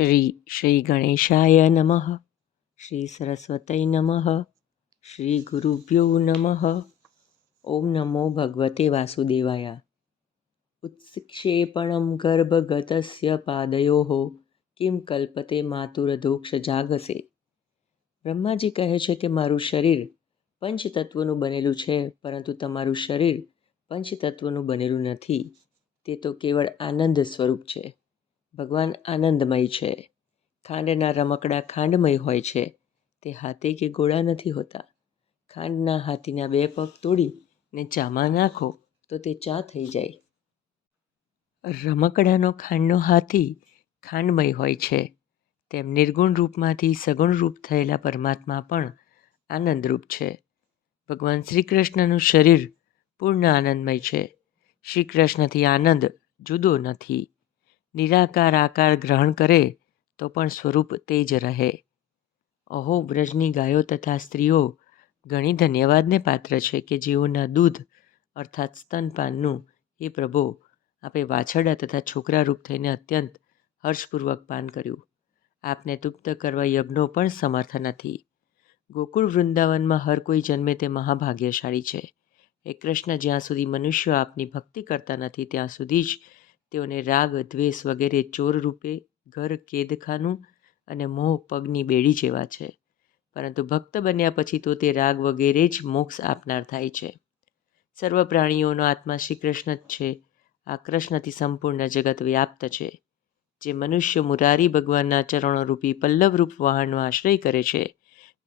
શ્રી શ્રી ગણેશાય નમઃ શ્રી સરસ્વતય નમઃ શ્રી ગુરુભ્યો નમઃ ઓમ નમો ભગવતે વાસુદેવાય ઉત્ક્ષેપણમ ગર્ભગતસ્ય પાદયો કિમ કલ્પતે માતુરધોક્ષ જાગસે બ્રહ્માજી કહે છે કે મારું શરીર પંચતત્વનું બનેલું છે પરંતુ તમારું શરીર પંચતત્વનું બનેલું નથી તે તો કેવળ આનંદ સ્વરૂપ છે ભગવાન આનંદમય છે. ખાંડના રમકડા ખાંડમય હોય છે. તે હાથી કે ગોળા નથી હોતા. ખાંડના હાથીના બે પગ તોડી ને ચામાં નાખો તો તે ચા થઈ જાય. રમકડાનો ખાંડનો હાથી ખાંડમય હોય છે. તેમ નિર્ગુણ રૂપમાંથી સગુણ રૂપ થયેલા પરમાત્મા પણ આનંદરૂપ છે. ભગવાન શ્રી કૃષ્ણનું શરીર પૂર્ણ આનંદમય છે. શ્રી કૃષ્ણથી આનંદ જુદો નથી. નિરાકાર આકાર ગ્રહણ કરે તો પણ સ્વરૂપ તે જ રહે. અહો, બ્રજની ગાયો તથા સ્ત્રીઓ, ઘણી ધન્યવાદને પાત્ર છે કે જેઓના દૂધ, અર્થાત સ્તનપાનનું, એ પ્રભો, આપે વાછરડા તથા છોકરા રૂપ થઈને અત્યંત હર્ષપૂર્વક પાન કર્યું. આપને તૃપ્ત કરવા યજ્ઞો પણ સમર્થ નથી. ગોકુળ વૃંદાવનમાં હર કોઈ જન્મે તે મહાભાગ્યશાળી છે. હે કૃષ્ણ, જ્યાં સુધી મનુષ્યો આપની ભક્તિ કરતા નથી, ત્યાં સુધી જ તેઓને રાગ, દ્વેષ વગેરે ચોર રૂપે ઘર કેદખાનું અને મોહ પગની બેડી જેવા છે. પરંતુ ભક્ત બન્યા પછી તો તે રાગ વગેરે જ મોક્ષ આપનાર થાય છે. સર્વ પ્રાણીઓનો આત્મા શ્રી કૃષ્ણ જ છે. આ કૃષ્ણથી સંપૂર્ણ જગત વ્યાપ્ત છે. જે મનુષ્ય મુરારી ભગવાનના ચરણોરૂપી પલ્લવરૂપ વાહનનો આશ્રય કરે છે,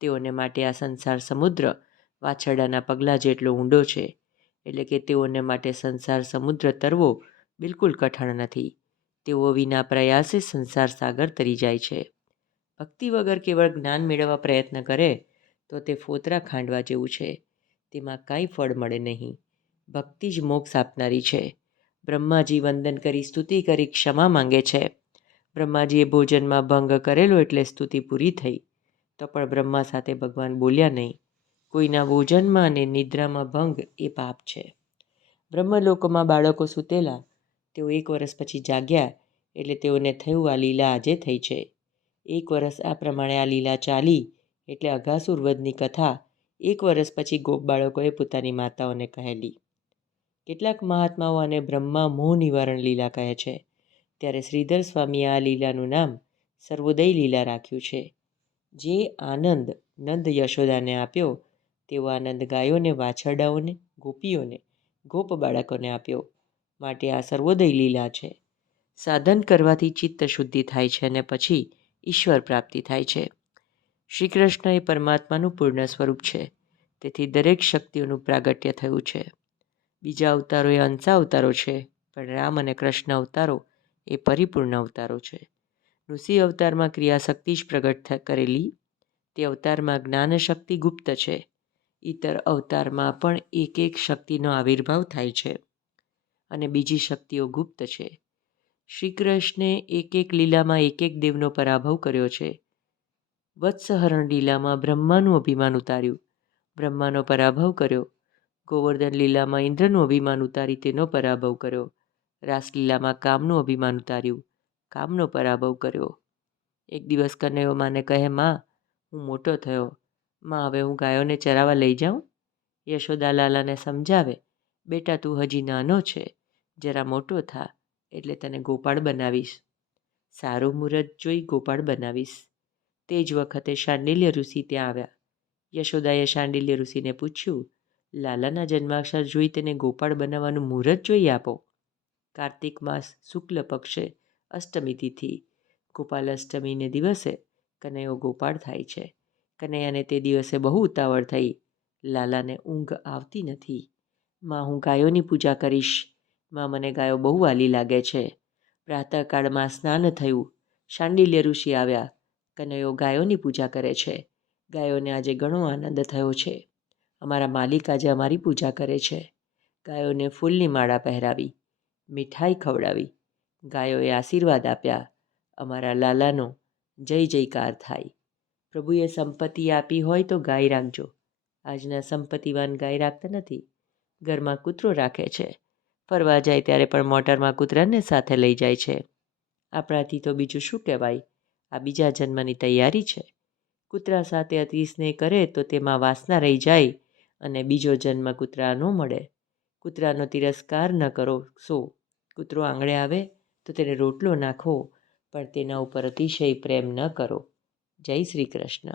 તેઓને માટે આ સંસાર સમુદ્ર વાછરડાના પગલાં જેટલો ઊંડો છે. એટલે કે તેઓને માટે સંસાર સમુદ્ર તરવો બિલકુલ કઠણ નથી. તેઓ વિના પ્રયાસે સંસાર સાગર તરી જાય છે. ભક્તિ વગર કેવળ જ્ઞાન મેળવવા પ્રયત્ન કરે, તો તે ફોતરા ખાંડવા જેવું છે. તેમાં કાંઈ ફળ મળે નહીં. ભક્તિ જ મોક્ષ આપનારી છે. બ્રહ્માજી વંદન કરી સ્તુતિ કરી ક્ષમા માંગે છે. બ્રહ્માજીએ ભોજનમાં ભંગ કરેલો એટલે સ્તુતિ પૂરી થઈ. તો પણ બ્રહ્મા સાથે ભગવાન બોલ્યા નહીં. કોઈના ભોજનમાં અને નિદ્રામાં ભંગ એ પાપ છે. બ્રહ્મલોકોમાં બાળકો સૂતેલા તેઓ એક વર્ષ પછી જાગ્યા એટલે તેઓને થયું આ લીલા આજે થઈ છે. એક વર્ષ આ પ્રમાણે આ લીલા ચાલી એટલે અઘાસુર વધની કથા એક વર્ષ પછી ગોપ બાળકોએ પોતાની માતાઓને કહેલી. કેટલાક મહાત્માઓ અને બ્રહ્મા મોહ નિવારણ લીલા કહે છે. ત્યારે શ્રીધર સ્વામીએ આ લીલાનું નામ સર્વોદય લીલા રાખ્યું છે. જે આનંદ નંદ યશોદાને આપ્યો તેવો આનંદ ગાયોને, વાછરડાઓને, ગોપીઓને, ગોપ બાળકોને આપ્યો. માટે આ સર્વોદય લીલા છે. સાધન કરવાથી ચિત્ત શુદ્ધિ થાય છે અને પછી ઈશ્વર પ્રાપ્તિ થાય છે. શ્રી કૃષ્ણ એ પરમાત્માનું પૂર્ણ સ્વરૂપ છે. તેથી દરેક શક્તિઓનું પ્રાગટ્ય થયું છે. બીજા અવતારો એ અંશા અવતારો છે, પણ રામ અને કૃષ્ણ અવતારો એ પરિપૂર્ણ અવતારો છે. ઋષિ અવતારમાં ક્રિયાશક્તિ જ પ્રગટ કરેલી. તે અવતારમાં જ્ઞાન શક્તિ ગુપ્ત છે. ઇતર અવતારમાં પણ એક એક શક્તિનો આવિર્ભાવ થાય છે. અને બીજી શક્તિઓ ગુપ્ત છે. શ્રી કૃષ્ણે એક એક લીલામાં એક એક દેવનો પરાભવ કર્યો છે. વત્સહરણ લીલામાં બ્રહ્માનું અભિમાન ઉતાર્યું. બ્રહ્માનો પરાભવ કર્યો. ગોવર્ધન લીલામાં ઇન્દ્રનું અભિમાન ઉતારી તેનો પરાભવ કર્યો. રાસલીલામાં કામનું અભિમાન ઉતાર્યું. કામનો પરાભવ કર્યો. એક દિવસ કનૈયો માને કહે, માં, હું મોટો થયો. માં, હવે હું ગાયોને ચરાવા લઈ જાઉં? યશોદા લાલાને સમજાવે. બેટા, તું હજી નાનો છે. જરા મોટો થા, એટલે તને ગોપાળ બનાવીશ. સારું મુહૂર્ત જોઈ ગોપાળ બનાવીશ. તે જ વખતે શાંડિલ્ય ઋષિ ત્યાં આવ્યા. યશોદાએ શાંડિલ્ય ઋષિને પૂછ્યું, લાલાના જન્માક્ષર જોઈ તેને ગોપાળ બનાવવાનું મુહૂર્ત જોઈ આપો? કાર્તિક માસ શુક્લ પક્ષે અષ્ટમી તિથિ. ગોપાલ અષ્ટમીને દિવસે કનૈયો ગોપાળ થાય છે. કનૈયાને તે દિવસે બહુ ઉતાવળ થઈ. લાલાને ઊંઘ આવતી નથી. માં હું ગાયોની પૂજા કરીશ. માં મને ગાયો બહુ વાલી લાગે છે. પ્રાતઃકાળમાં સ્નાન થયું. શાંડિલ્ય ઋષિ આવ્યા. કનૈયો ગાયોની પૂજા કરે છે. ગાયોને આજે ઘણો આનંદ થયો છે. અમારા માલિક આજે અમારી પૂજા કરે છે. ગાયોને ફૂલની માળા પહેરાવી, મીઠાઈ ખવડાવી. ગાયોએ આશીર્વાદ આપ્યા. અમારા લાલાનો જય જયકાર થાય. પ્રભુએ સંપત્તિ આપી હોય તો ગાય રાખજો. આજના સંપત્તિવાન ગાય રાખતા નથી. ઘરમાં કૂતરો રાખે છે. ફરવા જાય ત્યારે પણ મોટરમાં કૂતરાને સાથે લઈ જાય છે. આપણાથી તો બીજું શું કહેવાય? આ બીજા જન્મની તૈયારી છે. કૂતરા સાથે અતિ સ્નેહ કરે તો તેમાં વાસના રહી જાય અને બીજો જન્મ કૂતરા ન મળે. કૂતરાનો તિરસ્કાર ન કરો. સો કૂતરો આંગણે આવે તો તેને રોટલો નાખો, પણ તેના ઉપર અતિશય પ્રેમ ન કરો. જય શ્રી કૃષ્ણ.